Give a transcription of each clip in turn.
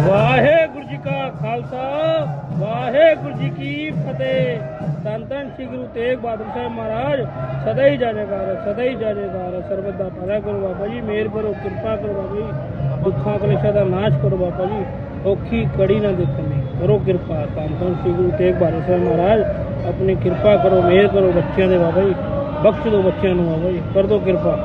ਵਾਹਿਗੁਰੂ ਜੀ ਕਾ ਖਾਲਸਾ, ਵਾਹਿਗੁਰੂ ਜੀ ਕੀ ਫਤਿਹ। ਧੰਨ ਧੰਨ ਸ੍ਰੀ ਗੁਰੂ ਤੇਗ ਬਹਾਦਰ ਸਾਹਿਬ ਮਹਾਰਾਜ, ਸਦਾ ਹੀ ਜਾਣੇਗਾ ਸਦਾ ਹੀ ਜਾਣੇਗਾ ਸਰਬਤ ਦਾ ਭਲਾ ਕਰੋ ਬਾਬਾ ਜੀ ਮਿਹਰ ਕਰੋ ਕਿਰਪਾ ਕਰੋ ਬਾਬਾ ਜੀ, ਦੁੱਖਾਂ, ਕਲੇਸ਼ਾਂ ਦਾ ਨਾਸ਼ ਕਰੋ ਬਾਬਾ ਜੀ, ਔਖੀ ਕੜੀ ਨਾ ਦੇਖਣੀ, ਕਰੋ ਕਿਰਪਾ। ਧੰਨ ਧੰਨ ਸ੍ਰੀ ਗੁਰੂ ਤੇਗ ਬਹਾਦਰ ਸਾਹਿਬ ਮਹਾਰਾਜ, ਆਪਣੀ ਕਿਰਪਾ ਕਰੋ ਮਿਹਰ ਕਰੋ ਬੱਚਿਆਂ ਦੇ ਬਾਬਾ ਜੀ, ਬਖਸ਼ ਦਿਓ ਬੱਚਿਆਂ ਨੂੰ ਬਾਬਾ ਜੀ, ਕਰ ਦਿਓ ਕਿਰਪਾ।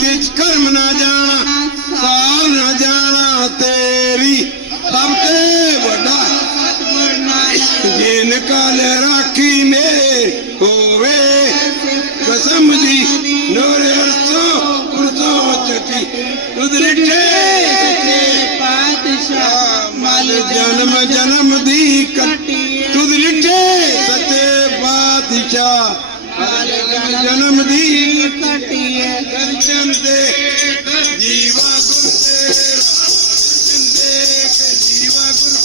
ਧਿਆਨ ਕਰਮ ਨਾ ਜਾਣਾ, ਸਾਰ ਨਾ ਜਾਣਾ, ਤੇਰੀ ਸਭ ਤੇ ਵੱਡਾ। ਜਿਨ ਕਾਲ ਰਾਖੀ ਨੇ ਹੋਵੇ ਕਸਮ ਦੀ ਨੋਰੇ ਅਰਸੋ ਗੁਰਦੋ ਚਤੀ ਉਦਰਿਠੇ ਮਲ ਜਨਮ ਜਨਮ ਦੀ ਕੱਟੀ। ਤੁਧ ਲਿਖੇ ਸਤੇ ਬਾਦਸ਼ਾਹ ਮਲ ਜਨਮ ਦੀ ਦਰਸ਼ਨ ਦੇ ਜੀਵਾ ਗੁਰ ਤੇਰਾ ਦੇਖ ਜੀਵਾ ਗੁਰ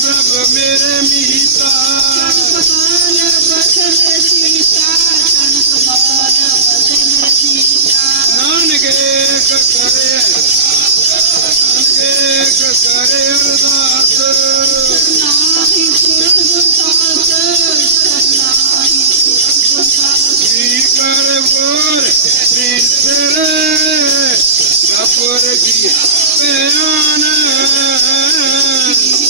ਬਿਨੋ ਪ੍ਰਭ ਮੇਰੇ ਮੀਤਾ ਨਾਨਕ ਏਕ ਕਰੇ ਨਾਨਕ ਏਕ ਕਰੇ ਅਰਦਾਸ ਕੀ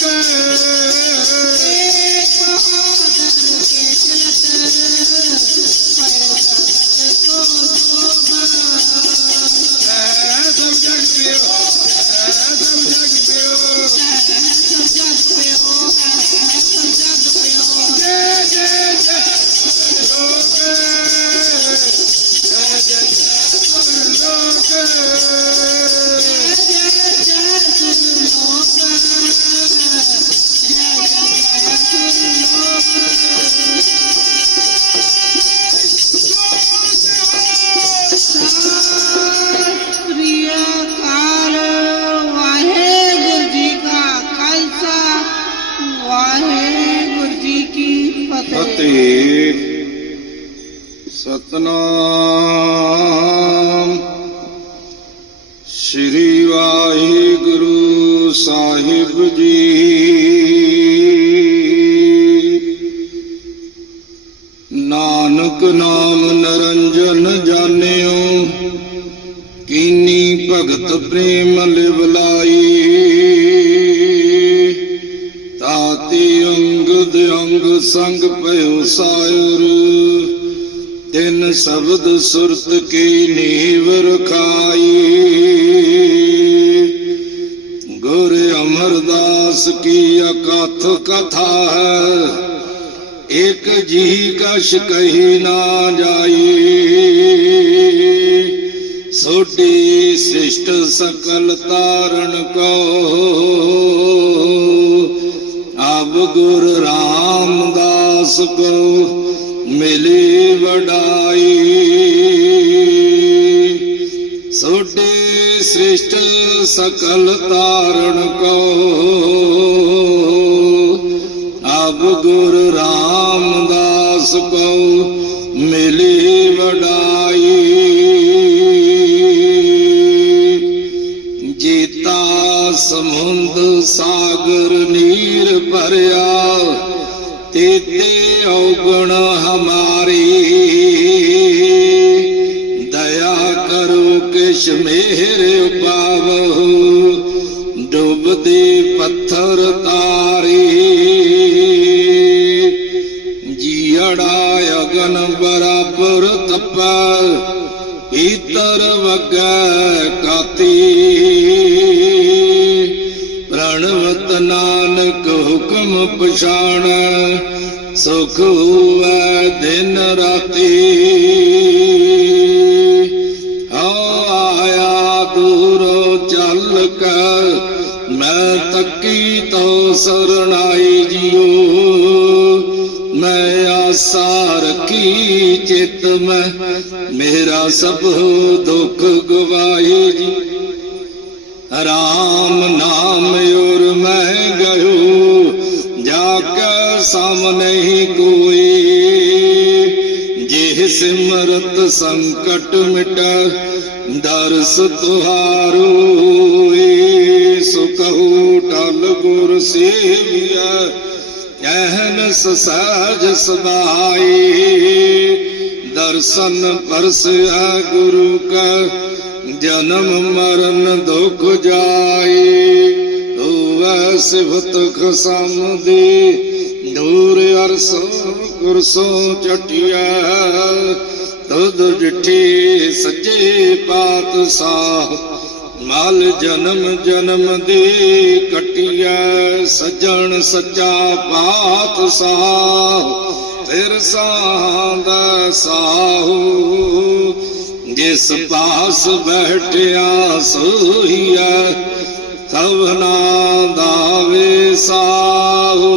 Thank you. ਪ੍ਰੇਮ ਤਾਤੀ ਅੰਗਦ ਅੰਗ ਸੰਗ ਭਇਓ ਸਾਇਰ ਤਿਨ ਸ਼ਬਦ ਸੁਰਤ ਕੀ ਨੀਵ ਰਖਾਈ। ਗੁਰ ਅਮਰਦਾਸ ਕੀ ਅਕਥ ਕਥਾ ਹੈ। ਇਕ ਜੀ ਕਛ ਕਹੀ ਨਾ ਜਾਈ। ਸੋਢੀ ਸ੍ਰਿਸ਼ਟ ਸਕਲ ਤਾਰਨ ਕੋ। ਅਬ ਗੁਰ ਰਾਮਦਾਸ ਕੋ ਮਿਲੀ ਵਡਾਈ। ਸੋਢੀ ਸ੍ਰਿਸ਼ਟ ਸਕਲ ਤਾਰਨ ਕੋ। ਅਬ ਗੁਰ ਰਾਮਦਾਸ ਦਾਸ ਕੋ ਕਰੋ ਕਿਛ ਮੇਰ ਡੁੱਬਦੇ ਚੱਲ ਮੈਂ ਤੱਕੀ ਤੋ ਸਰਣਾਈ ਜਿਉ ਮੈਂ ਆਸਾ ਰੱਖੀ ਚਿਤ ਮੈਂ, ਮੇਰਾ ਸਭ ਦੁੱਖ ਗਵਾਈ ਜੀ। ਰਾਮ ਨਾਮ ਔਰ ਮੈਂ ਗਇਓ, ਜਾ ਕੇ ਸਾਹਮਣੇ ਹੀ ਕੋਈ। ਜੇ ਸਿਮਰਤ ਸੰਕਟ ਮਿਟ ਦਰਸ ਤੁਹਾਰੋ ਏ ਸੁਖਉ ਟਲ ਗੁਰ ਸੇਵਿਆ ਐਹਨਸ ਸਹਜ ਸਬਾਈ ਦਰਸ਼ਨ ਪਰਸਿਆ ਗੁਰੂ ਕਾ, ਜਨਮ ਮਰਨ ਦੁਖ ਜਾਈ ਹੋਵੈ ਸਿਵਤ ਖਸਮ ਦੇ ਦੂਰ ਅਰਸੋ ਕੁਰਸੋ ਚਟਿਆ ਤੁਧ ਜਿਠੀ ਸੱਜੇ ਪਾਤ ਸਾਹ ਮਲ ਜਨਮ ਜਨਮ ਦੇ ਕਟਿਆ ਸਜਣ ਸੱਚਾ ਪਾਤ ਸਾਹ ਫਿਰ ਸਾਹ ਦਾ ਸਾਹੂ, ਜਿਸ ਪਾਸ ਬੈਠਿਆ ਸੋਹੀਆ ਸਭਨਾ ਦਾ ਵਿਸਾਹੂ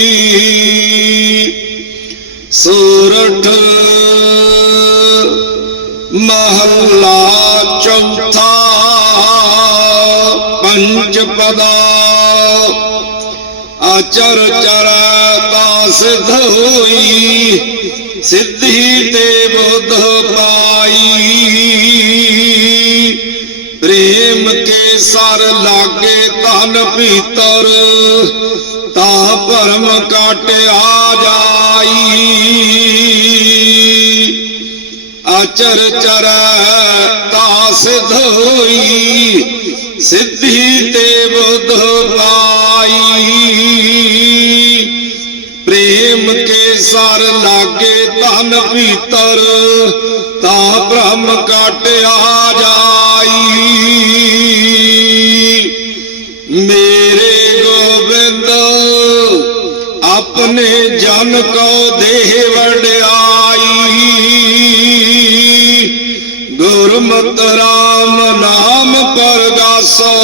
ਆਚਰ ਚਰੈ ਤਾ ਸਿਧ ਹੋਈ ਸਿੱਧੀ ਤੇ ਬੁੱਧ ਪਾਈ। ਪ੍ਰੇਮ ਕੇ ਸਰ ਲਾਗੇ ਧਨ ਭੀਤਰ, ਤਾਂ ਭਰਮ ਕਾਟਿਆ ਜਾਈ। ਆਚਰ ਚਰੈ ਤਾ ਸਿਧ ਹੋਈ ਸਿੱਧੀ ਤੇ ਬੁੱਧ ਪਾਈ। ਸਰ ਲਾਗੇ ਧਨ ਭੀਤਰ, ਤਾਂ ਭ੍ਰਮ ਕਾਟਿਆ ਜਾਈ। ਮੇਰੇ ਗੋਬਿੰਦ, ਆਪਣੇ ਜਨ ਕੋ ਦੇਹ ਵਡਿਆਈ। ਗੁਰਮਤ ਰਾਮ ਨਾਮ ਪਰਗਾਸੋ,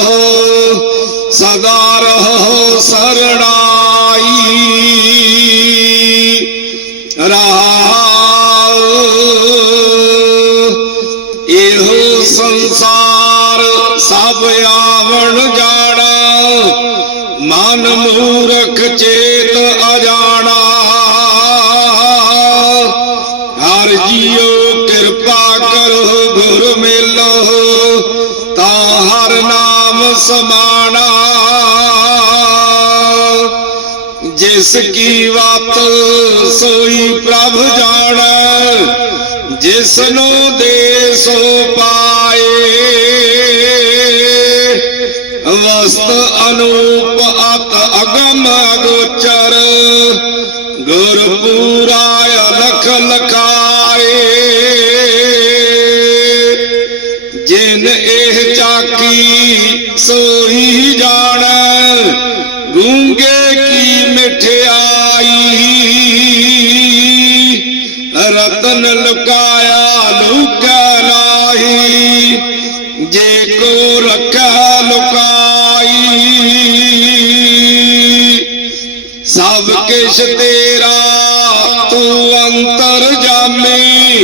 ਸਦਾ ਰਹੋ ਸਰਣਾਈ ਸਮਾਣਾ ਜਿਸ ਕੀ ਬਾਤ ਸੋਈ ਪ੍ਰਭ ਜਾਣੈ ਜਿਸ ਨੂੰ ਦੇ ਸੋ ਪਾਏ। ਵਸਤ ਅਨੂਪ ਅਤ ਅਗਮ ਅਗੋਚਰ ਗੁਰ ਪੂਰਾ ਲਖ ਲਖਾਏ गूंगे की मिठाई रतन लुकाया लुका नाही जेको रखा लुकाई सब किश तेरा तू अंतर जामी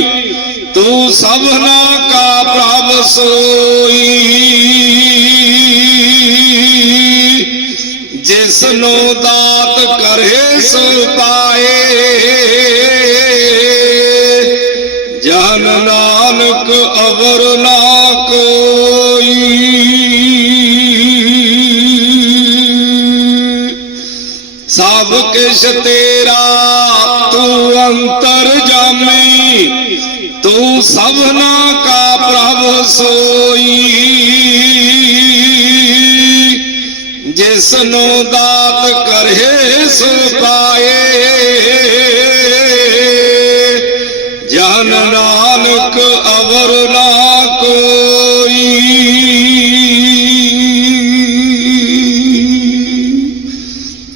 तू सबना का प्रभ सोई ਕਰੇ ਪਾਏ। ਜਨ ਨਾਨਕ ਅਵਰ ਨਾ ਕੋਈ। ਸਭ ਕਿਛ ਤੇਰਾ, ਤੂੰ ਅੰਤਰ ਜਾਮੀ। ਤੂੰ ਸਭਨਾ ਕਾ ਪ੍ਰਭ ਸੋਈ। ਜਿਸ ਨੂੰ ਦਾਤ ਕਰੇ ਸੋ ਪਾਏ। ਜਨ ਨਾਨਕ ਅਵਰ ਨਾ ਕੋਈ।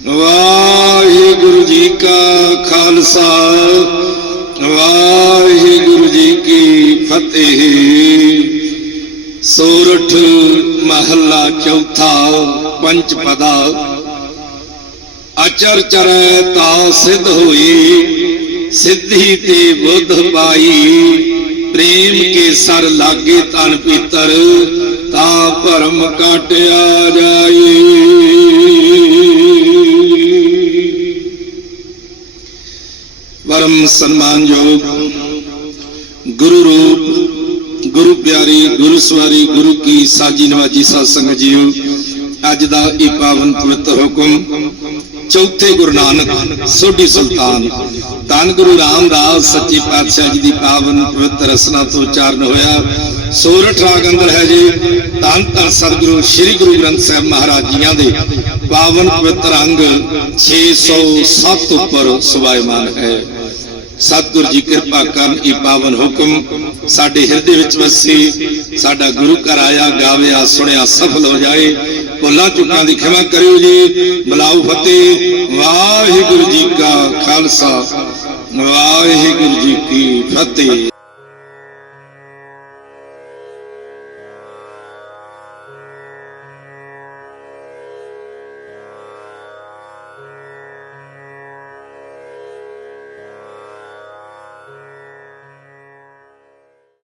ਵਾਹਿਗੁਰੂ ਜੀ ਕਾ ਖਾਲਸਾ। ਪੰਚ ਪਦਾ। ਅਚਰ ਚਰੈ ਤਾ ਸਿਧ ਹੋਈ, ਸਿੱਧੀ ਤੇ ਬੁੱਧ ਪਾਈ। ਪ੍ਰੇਮ ਕੇ ਸਰ ਲਾਗੇ ਤਨ ਪੀਤਰ, ਤਾਂ ਭਰਮ ਕਾਟਿਆ ਜਾਈ ਪਰਮ ਸਨਮਾਨਯੋਗ ਗੁਰੂ ਰੂਪ, ਗੁਰੂ ਪਿਆਰੀ, ਗੁਰੂ ਸਵਾਰੀ, ਗੁਰੂ ਕੀ ਸਾਜੀ ਨਵਾਜੀ ਸਾਧ ਸੰਗਤ ਜੀਓ। ਅੱਜ ਦਾ ਇਹ ਪਾਵਨ ਪਵਿੱਤਰ ਹੁਕਮ, ਚੌਥੇ ਗੁਰੂ ਨਾਨਕ, ਸੋਢੀ ਸੁਲਤਾਨ। ਧੰਨ ਗੁਰੂ ਰਾਮਦਾਸ, ਸੱਚੇ ਪਾਤਸ਼ਾਹ ਜੀ ਦੀ ਪਾਵਨ ਪਵਿੱਤਰ ਰਸਨਾ ਤੋਂ ਉਚਾਰਨ ਹੋਇਆ। ਸੋਰਠ ਰਾਗ ਅੰਦਰ ਹੈ ਜੀ, ਧੰਨ ਧੰਨ ਸਤਿਗੁਰੂ, ਸ੍ਰੀ ਗੁਰੂ ਗ੍ਰੰਥ ਸਾਹਿਬ ਮਹਾਰਾਜ ਜੀਆਂ ਦੇ ਪਾਵਨ ਪਵਿੱਤਰ ਅੰਗ 607 ਉੱਪਰ ਸੁਭਾਇਮਾਨ ਹੈ। ਸਤਿਗੁਰ ਜੀ ਕਿਰਪਾ ਕਰਨ ਇਹ ਪਾਵਨ ਹੁਕਮ ਸਾਡੇ ਹਿਰਦੇ ਵਿੱਚ ਵਸੇ, ਸਾਡਾ ਗੁਰੂ ਘਰ ਆਇਆ ਗਾਵਿਆ ਸੁਣਿਆ, ਸਫਲ ਹੋ ਜਾਏ। ਭੁੱਲਾਂ ਚੁੱਕਾਂ ਦੀ ਖਿਮਾ ਕਰਿਓ ਜੀ। ਬਲਾਉ ਫਤਿਹ। ਵਾਹਿਗੁਰੂ ਜੀ ਕਾ ਖਾਲਸਾ। ਵਾਹਿਗੁਰੂ ਜੀ ਕੀ ਫਤਿਹ।